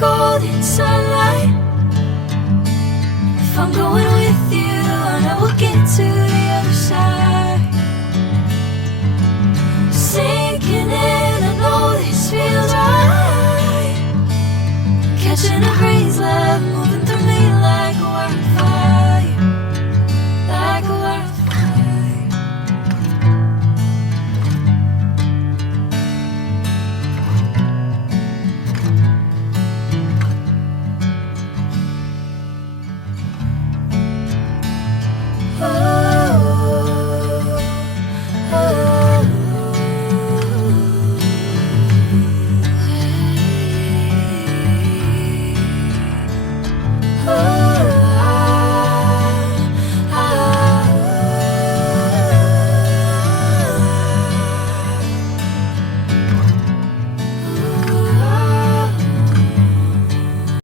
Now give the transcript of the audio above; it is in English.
golden sunlight. If I'm going with you, I know we'll get to the other side. Sinking in, I know this feels right. Catching a breeze, love moving